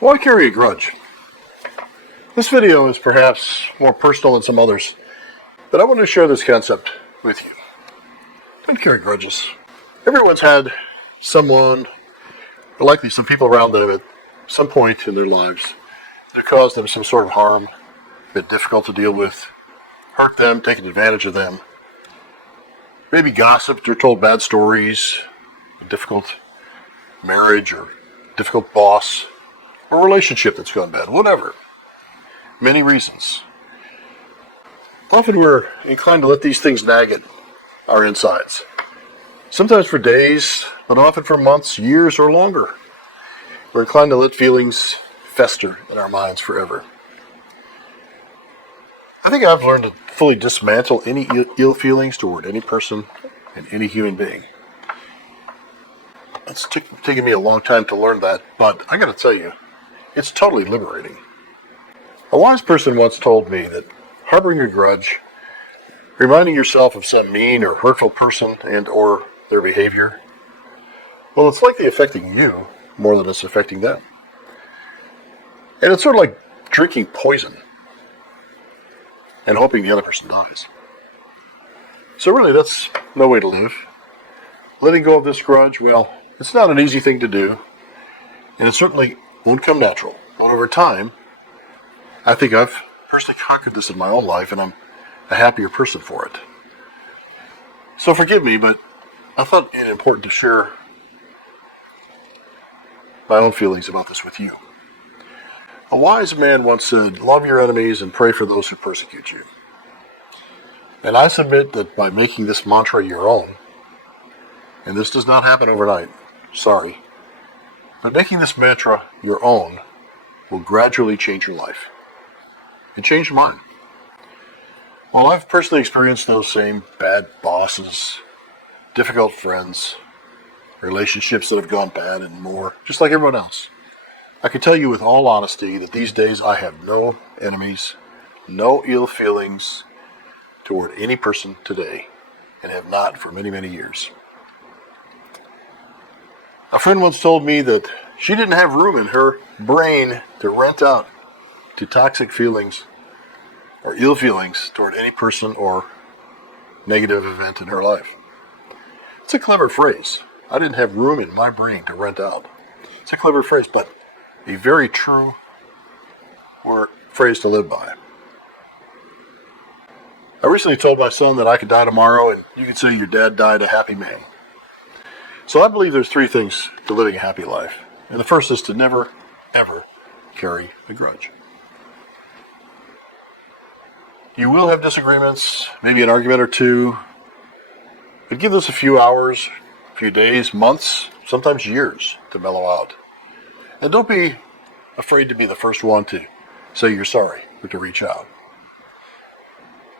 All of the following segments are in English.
Why carry a grudge? This video is perhaps more personal than some others, but I want to share this concept with you. Don't carry grudges. Everyone's had someone, or likely some people around them at some point in their lives that caused them some sort of harm, been difficult to deal with, hurt them, taken advantage of them, maybe gossiped or told bad stories, a difficult marriage or difficult boss, or relationship that's gone bad, whatever. Many reasons. Often we're inclined to let these things nag at our insides. Sometimes for days, but often for months, years, or longer. We're inclined to let feelings fester in our minds forever. I think I've learned to fully dismantle any ill feelings toward any person and any human being. It's taken me a long time to learn that, but I gotta tell you, it's totally liberating. A wise person once told me that harboring a grudge, reminding yourself of some mean or hurtful person and or their behavior, well, it's likely affecting you more than it's affecting them. And it's sort of like drinking poison and hoping the other person dies. So really, that's no way to live. Letting go of this grudge, well, it's not an easy thing to do, and it certainly won't come natural. But over time, I think I've personally conquered this in my own life, and I'm a happier person for it. So forgive me, but I thought it important to share my own feelings about this with you. A wise man once said, "Love your enemies and pray for those who persecute you." And I submit that by making this mantra your own, and this does not happen overnight, sorry, but making this mantra your own will gradually change your life. It changed mine. While I've personally experienced those same bad bosses, difficult friends, relationships that have gone bad and more, just like everyone else, I can tell you with all honesty that these days I have no enemies, no ill feelings toward any person today, and have not for many, many years. A friend once told me that she didn't have room in her brain to rent out to toxic feelings or ill feelings toward any person or negative event in her life. It's a clever phrase. I didn't have room in my brain to rent out. It's a clever phrase, but a very true phrase to live by. I recently told my son that I could die tomorrow, and you could say your dad died a happy man. So I believe there's three things to living a happy life. And the first is to never, ever carry a grudge. You will have disagreements, maybe an argument or two, but give this a few hours, a few days, months, sometimes years to mellow out. And don't be afraid to be the first one to say you're sorry or to reach out.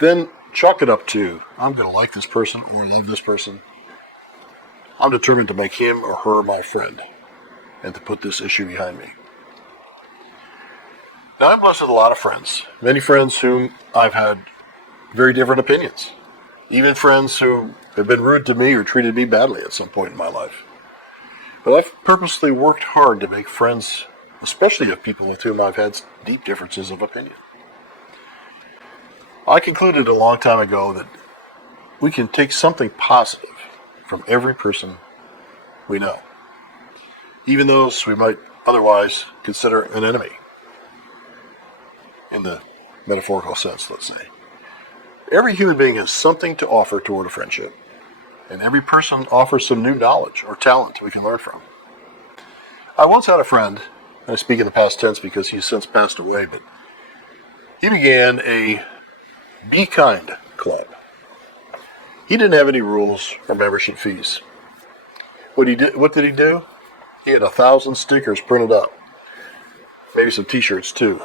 Then chalk it up to, I'm going to like this person or love this person. I'm determined to make him or her my friend and to put this issue behind me. Now, I'm blessed with a lot of friends, many friends whom I've had very different opinions, even friends who have been rude to me or treated me badly at some point in my life. But I've purposely worked hard to make friends, especially of people with whom I've had deep differences of opinion. I concluded a long time ago that we can take something positive from every person we know, even those we might otherwise consider an enemy, in the metaphorical sense, let's say. Every human being has something to offer toward a friendship, and every person offers some new knowledge or talent we can learn from. I once had a friend, and I speak in the past tense because he's since passed away, but he began a Be Kind club. He didn't have any rules or membership fees. What did he do? He had 1,000 stickers printed up, maybe some t-shirts too.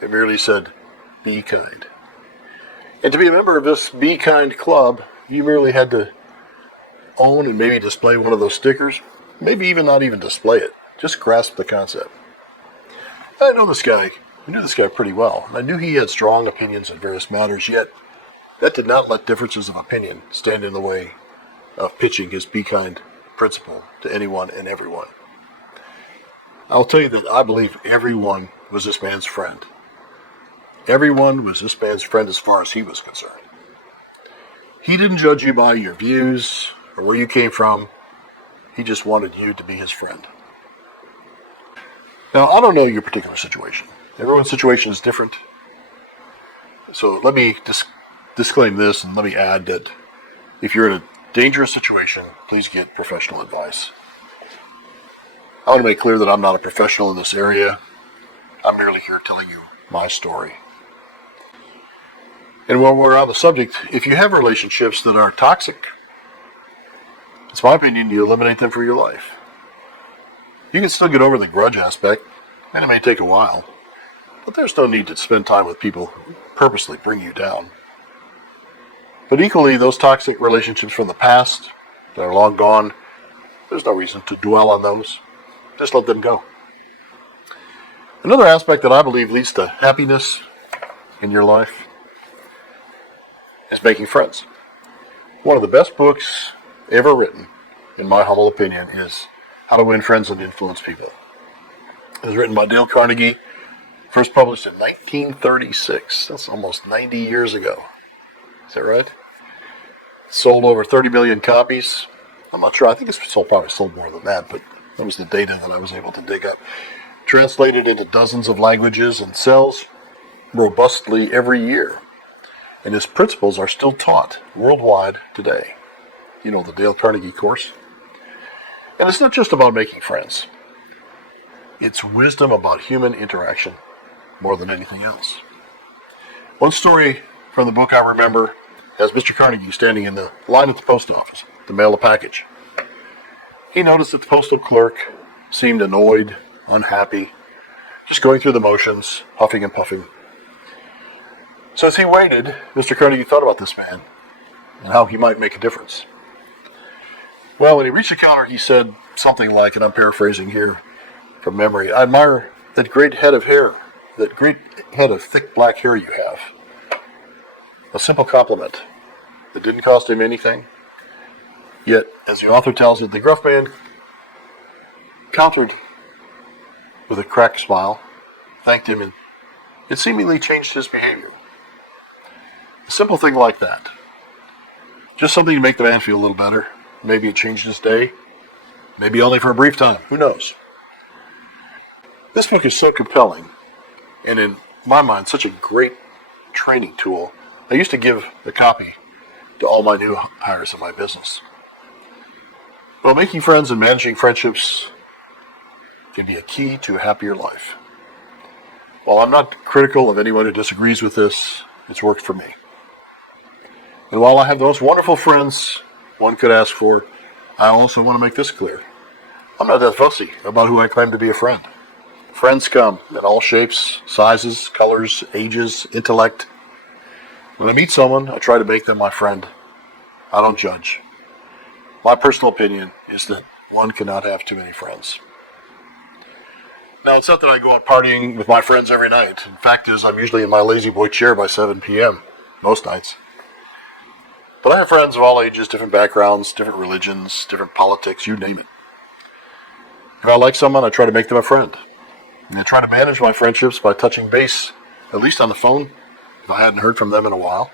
It merely said, "Be kind." And to be a member of this Be Kind club, you merely had to own and maybe display one of those stickers, maybe even not even display it, just grasp the concept. I knew this guy pretty well, and I knew he had strong opinions on various matters, yet that did not let differences of opinion stand in the way of pitching his Be Kind principle to anyone and everyone. I'll tell you that I believe everyone was this man's friend. Everyone was this man's friend as far as he was concerned. He didn't judge you by your views or where you came from. He just wanted you to be his friend. Now, I don't know your particular situation. Everyone's situation is different. So let me disclaim this, and let me add that if you're in a dangerous situation, please get professional advice. I want to make clear that I'm not a professional in this area. I'm merely here telling you my story. And while we're on the subject, if you have relationships that are toxic, it's my opinion you eliminate them from your life. You can still get over the grudge aspect, and it may take a while, but there's no need to spend time with people who purposely bring you down. But equally, those toxic relationships from the past that are long gone, there's no reason to dwell on those. Just let them go. Another aspect that I believe leads to happiness in your life is making friends. One of the best books ever written, in my humble opinion, is How to Win Friends and Influence People. It was written by Dale Carnegie, first published in 1936. That's almost 90 years ago. Is that right? Sold over 30 million copies. I'm not sure. I think it's probably sold more than that, but that was the data that I was able to dig up. Translated into dozens of languages and sells robustly every year. And his principles are still taught worldwide today. You know, the Dale Carnegie course. And it's not just about making friends. It's wisdom about human interaction more than anything else. One story from the book I remember has Mr. Carnegie standing in the line at the post office to mail a package. He noticed that the postal clerk seemed annoyed, unhappy, just going through the motions, huffing and puffing. So as he waited, Mr. Carnegie thought about this man and how he might make a difference. Well, when he reached the counter, he said something like, and I'm paraphrasing here from memory, "I admire that great head of hair, that great head of thick black hair you have." A simple compliment that didn't cost him anything. Yet, as the author tells it, the gruff man countered with a cracked smile, thanked him, and it seemingly changed his behavior. A simple thing like that. Just something to make the man feel a little better. Maybe it changed his day. Maybe only for a brief time. Who knows? This book is so compelling, and in my mind, such a great training tool. I used to give a copy to all my new hires in my business. Well, making friends and managing friendships can be a key to a happier life. While I'm not critical of anyone who disagrees with this, it's worked for me. And while I have those wonderful friends one could ask for, I also want to make this clear. I'm not that fussy about who I claim to be a friend. Friends come in all shapes, sizes, colors, ages, intellect. When I meet someone, I try to make them my friend. I don't judge. My personal opinion is that one cannot have too many friends. Now, it's not that I go out partying with my friends every night. In fact, I'm usually in my lazy boy chair by 7 p.m. most nights. But I have friends of all ages, different backgrounds, different religions, different politics, you name it. If I like someone, I try to make them a friend. And I try to manage my friendships by touching base, at least on the phone, if I hadn't heard from them in a while.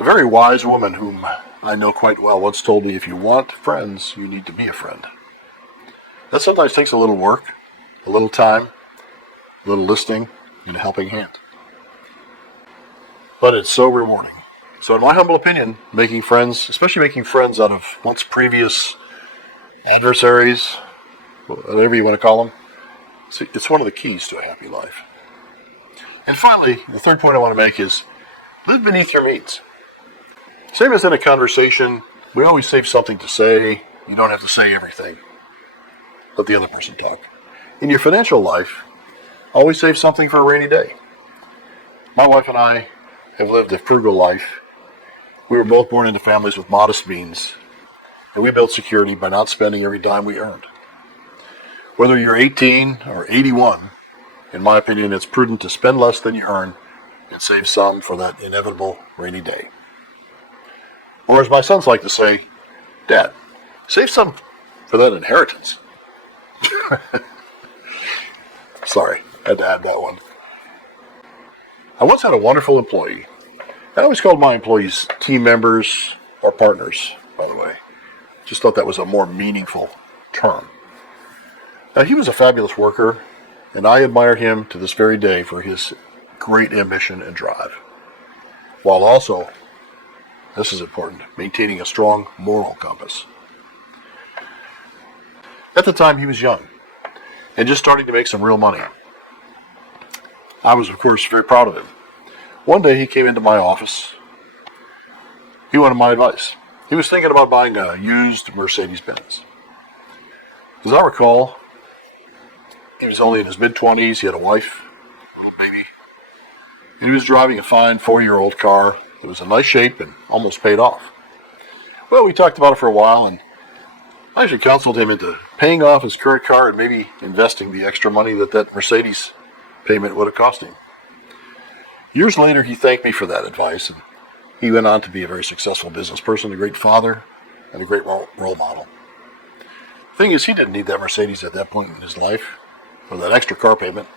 A very wise woman whom I know quite well once told me, if you want friends, you need to be a friend. That sometimes takes a little work, a little time, a little listening, and a helping hand. But it's so rewarding. So in my humble opinion, making friends, especially making friends out of once previous adversaries, whatever you want to call them, it's one of the keys to a happy life. And finally, the third point I want to make is live beneath your means. Same as in a conversation, we always save something to say. You don't have to say everything. Let the other person talk. In your financial life, always save something for a rainy day. My wife and I have lived a frugal life. We were both born into families with modest means, and we built security by not spending every dime we earned. Whether you're 18 or 81, in my opinion, it's prudent to spend less than you earn and save some for that inevitable rainy day. Or as my sons like to say, Dad, save some for that inheritance. Sorry, had to add that one. I once had a wonderful employee. I always called my employees team members or partners, by the way. Just thought that was a more meaningful term. Now, he was a fabulous worker, and I admire him to this very day for his great ambition and drive, while also, this is important, maintaining a strong moral compass. At the time, he was young and just starting to make some real money. I was, of course, very proud of him. One day, he came into my office. He wanted my advice. He was thinking about buying a used Mercedes-Benz. As I recall, he was only in his mid-20s. He had a wife, a baby. And he was driving a fine 4-year-old car. It was in nice shape and almost paid off. Well, we talked about it for a while, and I actually counseled him into paying off his current car and maybe investing the extra money that Mercedes payment would have cost him. Years later, he thanked me for that advice, and he went on to be a very successful business person, a great father, and a great role model. The thing is, he didn't need that Mercedes at that point in his life, or that extra car payment,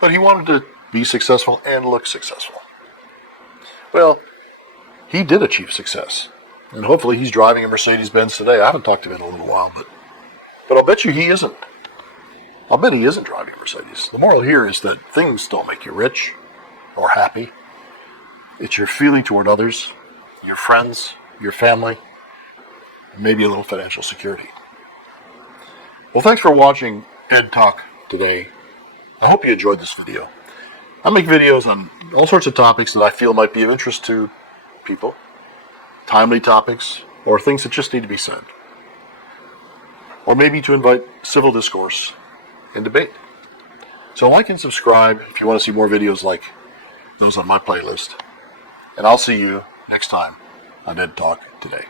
but he wanted to be successful and look successful. Well, he did achieve success, and hopefully he's driving a Mercedes-Benz today. I haven't talked to him in a little while, but I'll bet you he isn't. I'll bet he isn't driving a Mercedes. The moral here is that things don't make you rich or happy. It's your feeling toward others, your friends, your family, and maybe a little financial security. Well, thanks for watching Ed Talk today. I hope you enjoyed this video. I make videos on all sorts of topics that I feel might be of interest to people, timely topics, or things that just need to be said, or maybe to invite civil discourse and debate. So like and subscribe if you want to see more videos like those on my playlist, and I'll see you next time on Ed Talk Today.